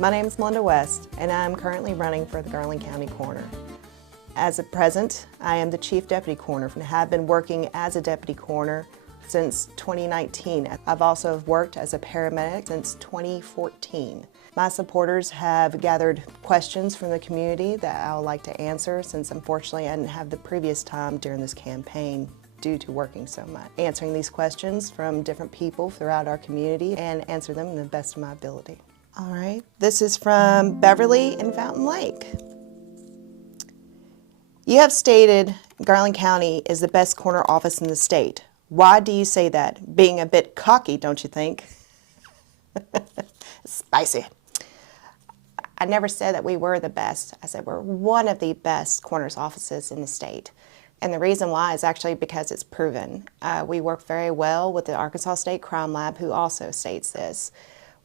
My name is Melinda West, and I'm currently running for the Garland County Coroner. As of present, I am the Chief Deputy Coroner and have been working as a Deputy Coroner since 2019. I've also worked as a paramedic since 2014. My supporters have gathered questions from the community that I would like to answer, since unfortunately I didn't have the previous time during this campaign due to working so much. Answering these questions from different people throughout our community and answer them to the best of my ability. All right, this is from Beverly in Fountain Lake. You have stated Garland County is the best coroner office in the state. Why do you say that? Being a bit cocky, don't you think? Spicy. I never said that we were the best. I said we're one of the best coroner's offices in the state. And the reason why is actually because it's proven. We work very well with the Arkansas State Crime Lab, who also states this.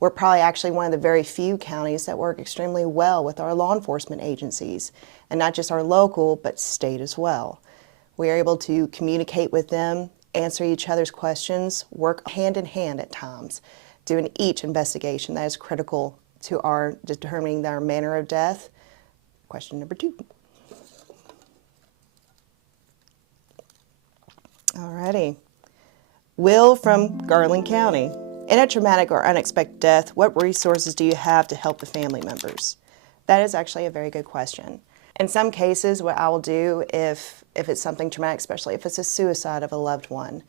We're probably actually one of the very few counties that work extremely well with our law enforcement agencies, and not just our local, but state as well. We are able to communicate with them, answer each other's questions, work hand in hand at times, doing each investigation that is critical to our determining our manner of death. Question number 2. Alrighty. Will from Garland County. In a traumatic or unexpected death, what resources do you have to help the family members? That is actually a very good question. In some cases, what I will do if it's something traumatic, especially if it's a suicide of a loved one,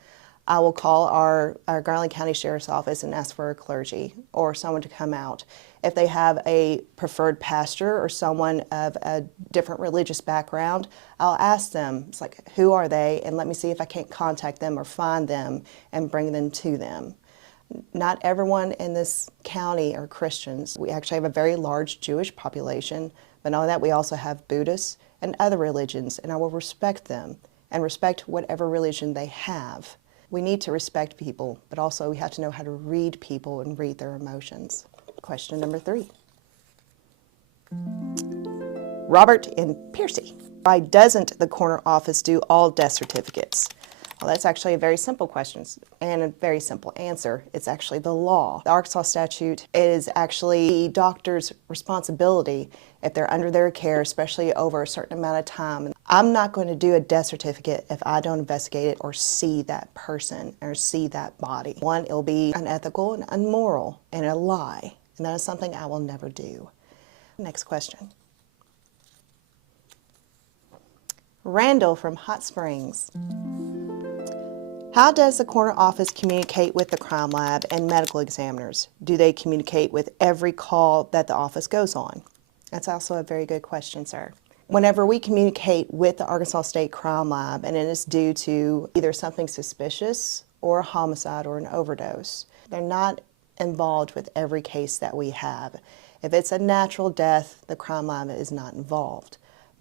I will call our Garland County Sheriff's Office and ask for a clergy or someone to come out. If they have a preferred pastor or someone of a different religious background, I'll ask them, it's like, who are they? And let me see if I can't contact them or find them and bring them to them. Not everyone in this county are Christians. We actually have a very large Jewish population, but not only that, we also have Buddhists and other religions, and I will respect them and respect whatever religion they have. We need to respect people, but also we have to know how to read people and read their emotions. Question number 3. Robert in Piercy. Why doesn't the coroner office do all death certificates? Well, that's actually a very simple question and a very simple answer. It's actually the law. The Arkansas statute is actually the doctor's responsibility if they're under their care, especially over a certain amount of time. I'm not going to do a death certificate if I don't investigate it or see that person or see that body. One, it'll be unethical and immoral and a lie, and that is something I will never do. Next question. Randall from Hot Springs. How does the coroner office communicate with the crime lab and medical examiners? Do they communicate with every call that the office goes on? That's also a very good question, sir. Whenever we communicate with the Arkansas State Crime Lab and it is due to either something suspicious or a homicide or an overdose, they're not involved with every case that we have. If it's a natural death, the crime lab is not involved.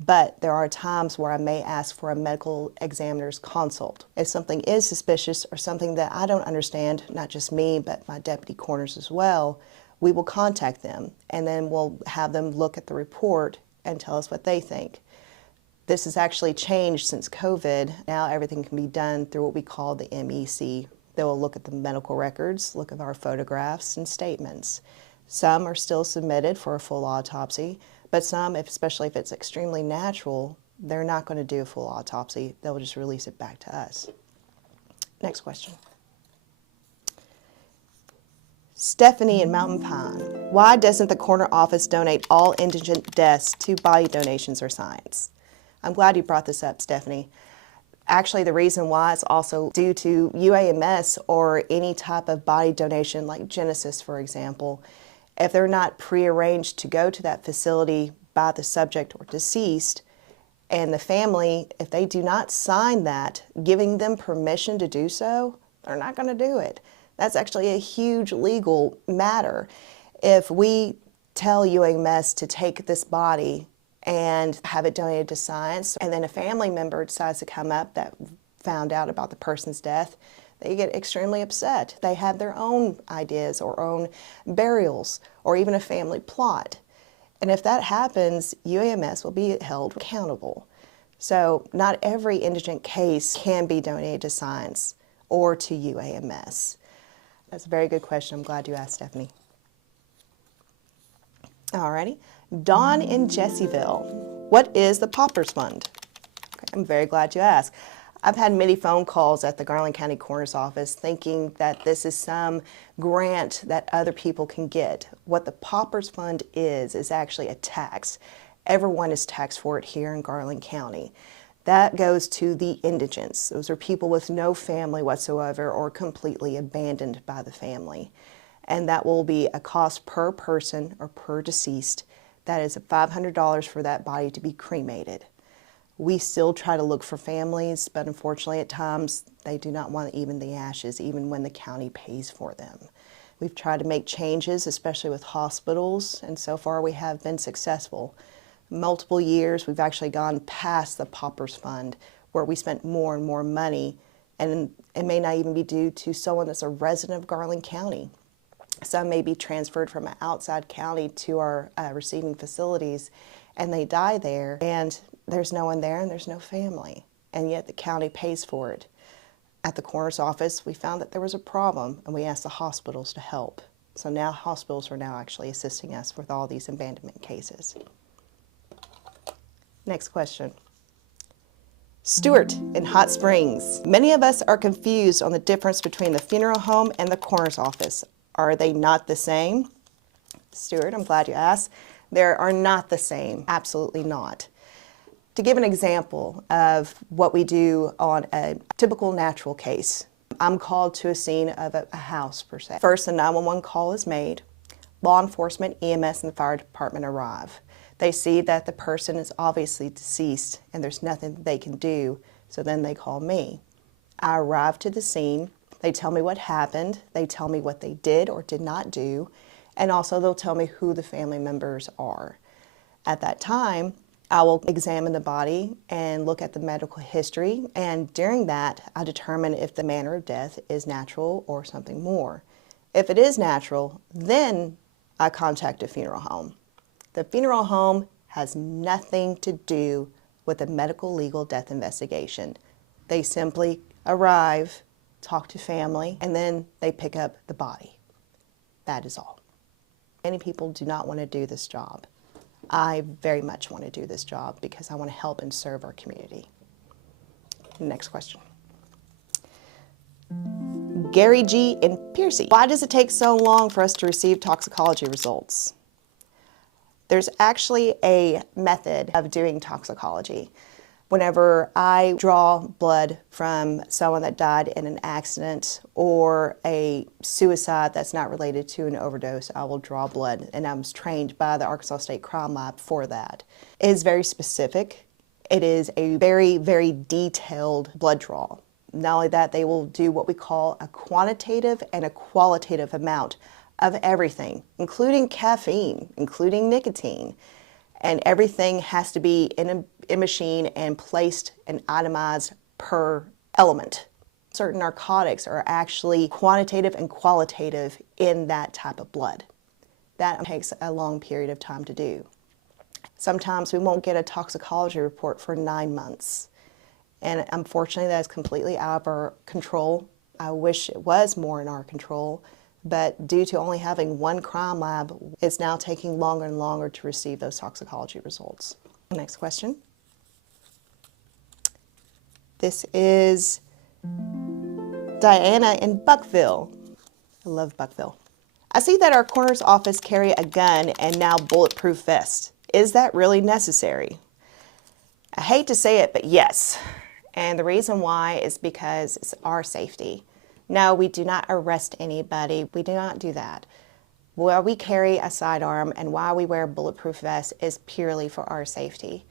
But there are times where I may ask for a medical examiner's consult. If something is suspicious or something that I don't understand, not just me, but my deputy coroners as well, we will contact them and then we'll have them look at the report and tell us what they think. This has actually changed since COVID. Now everything can be done through what we call the MEC. They will look at the medical records, look at our photographs and statements. Some are still submitted for a full autopsy, but some, especially if it's extremely natural, they're not going to do a full autopsy. They'll just release it back to us. Next question. Stephanie in Mountain Pine. Why doesn't the coroner office donate all indigent deaths to body donations or science? I'm glad you brought this up, Stephanie. Actually, the reason why is also due to UAMS or any type of body donation like Genesis, for example. If they're not prearranged to go to that facility by the subject or deceased, and the family, if they do not sign that, giving them permission to do so, they're not going to do it. That's actually a huge legal matter. If we tell UAMS to take this body and have it donated to science, and then a family member decides to come up that found out about the person's death, they get extremely upset. They have their own ideas or own burials or even a family plot. And if that happens, UAMS will be held accountable. So not every indigent case can be donated to science or to UAMS. That's a very good question. I'm glad you asked, Stephanie. Alrighty. Dawn in Jessieville. What is the Paupers Fund? Okay, I'm very glad you asked. I've had many phone calls at the Garland County Coroner's Office thinking that this is some grant that other people can get. What the Paupers Fund is actually a tax. Everyone is taxed for it here in Garland County. That goes to the indigents. Those are people with no family whatsoever or completely abandoned by the family. And that will be a cost per person or per deceased. That is $500 for that body to be cremated. We still try to look for families, but unfortunately at times they do not want even the ashes, even when the county pays for them. We've tried to make changes, especially with hospitals, and so far we have been successful. Multiple years we've actually gone past the Paupers Fund, where we spent more and more money, and it may not even be due to someone that's a resident of Garland County. Some may be transferred from an outside county to our receiving facilities, and they die there, and there's no one there and there's no family, and yet the county pays for it. At the coroner's office, we found that there was a problem, and we asked the hospitals to help. So now hospitals are now actually assisting us with all these abandonment cases. Next question. Stuart in Hot Springs. Many of us are confused on the difference between the funeral home and the coroner's office. Are they not the same? Stuart, I'm glad you asked. They are not the same, absolutely not. To give an example of what we do on a typical natural case, I'm called to a scene of a house per se. First, a 911 call is made. Law enforcement, EMS, and the fire department arrive. They see that the person is obviously deceased and there's nothing they can do, so then they call me. I arrive to the scene. They tell me what happened. They tell me what they did or did not do, and also they'll tell me who the family members are. At that time, I will examine the body and look at the medical history, and during that, I determine if the manner of death is natural or something more. If it is natural, then I contact a funeral home. The funeral home has nothing to do with a medical legal death investigation. They simply arrive, talk to family, and then they pick up the body. That is all. Many people do not want to do this job. I very much want to do this job because I want to help and serve our community. Next question. Gary G. in Piercy. Why does it take so long for us to receive toxicology results? There's actually a method of doing toxicology. Whenever I draw blood from someone that died in an accident or a suicide that's not related to an overdose, I will draw blood, and I was trained by the Arkansas State Crime Lab for that. It is very specific. It is a very, very detailed blood draw. Not only that, they will do what we call a quantitative and a qualitative amount of everything, including caffeine, including nicotine. And everything has to be in a machine and placed and itemized per element. Certain narcotics are actually quantitative and qualitative in that type of blood. That takes a long period of time to do. Sometimes we won't get a toxicology report for 9 months. And unfortunately, that is completely out of our control. I wish it was more in our control. But due to only having one crime lab, it's now taking longer and longer to receive those toxicology results. Next question. This is Diana in Buckville. I love Buckville. I see that our coroner's office carry a gun and now bulletproof vest. Is that really necessary? I hate to say it, but yes. And the reason why is because it's our safety. No, we do not arrest anybody. We do not do that. Why we carry a sidearm and why we wear bulletproof vests is purely for our safety.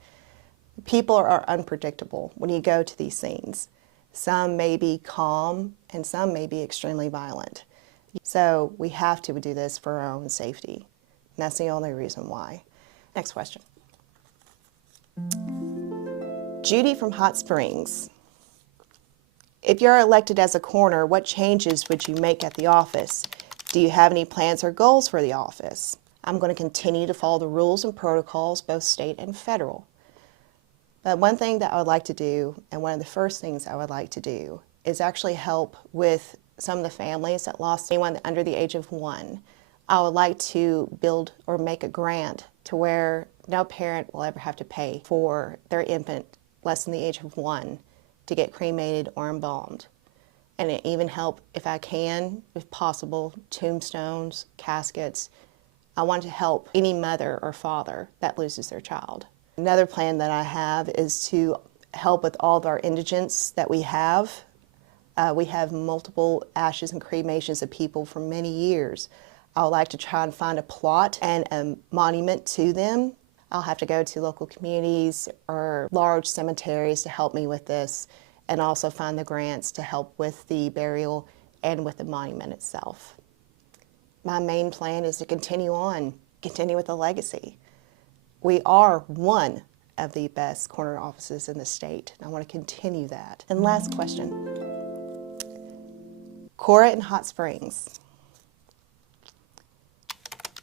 People are unpredictable when you go to these scenes. Some may be calm and some may be extremely violent. So we have to do this for our own safety. And that's the only reason why. Next question. Judy from Hot Springs. If you're elected as a coroner, what changes would you make at the office? Do you have any plans or goals for the office? I'm going to continue to follow the rules and protocols, both state and federal. But one thing that I would like to do, and one of the first things I would like to do, is actually help with some of the families that lost anyone under the age of 1 I would like to build or make a grant to where no parent will ever have to pay for their infant less than the age of 1 to get cremated or embalmed. And it even help, if I can, if possible, tombstones, caskets. I want to help any mother or father that loses their child. Another plan that I have is to help with all of our indigents that we have. We have multiple ashes and cremations of people for many years. I would like to try and find a plot and a monument to them. I'll have to go to local communities or large cemeteries to help me with this, and also find the grants to help with the burial and with the monument itself. My main plan is to continue with the legacy. We are one of the best coroner offices in the state, and I want to continue that. And last question, Cora in Hot Springs.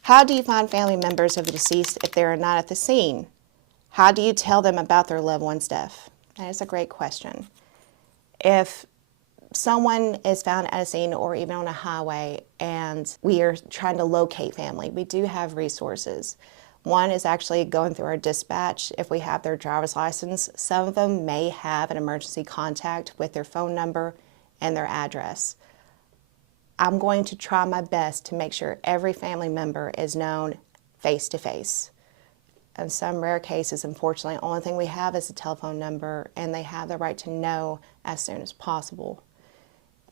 How do you find family members of the deceased if they are not at the scene? How do you tell them about their loved one's death? That is a great question. If someone is found at a scene or even on a highway and we are trying to locate family, we do have resources. One is actually going through our dispatch. If we have their driver's license, some of them may have an emergency contact with their phone number and their address. I'm going to try my best to make sure every family member is known face to face. In some rare cases, unfortunately, the only thing we have is a telephone number, and they have the right to know as soon as possible.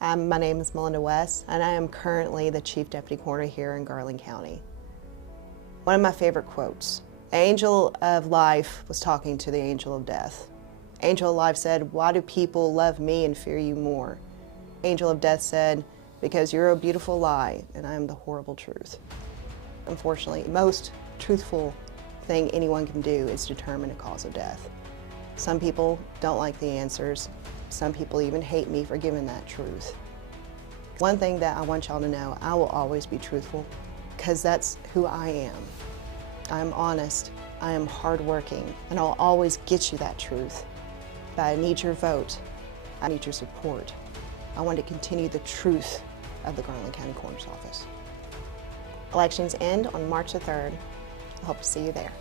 My name is Melinda West, and I am currently the Chief Deputy Coroner here in Garland County. One of my favorite quotes, Angel of Life was talking to the Angel of Death. Angel of Life said, "Why do people love me and fear you more?" Angel of Death said, "Because you're a beautiful lie and I am the horrible truth." Unfortunately, the most truthful thing anyone can do is determine a cause of death. Some people don't like the answers. Some people even hate me for giving that truth. One thing that I want y'all to know, I will always be truthful because that's who I am. I'm honest, I am hardworking, and I'll always get you that truth. But I need your vote. I need your support. I want to continue the truth of the Garland County Coroner's Office. Elections end on March the 3rd. I hope to see you there.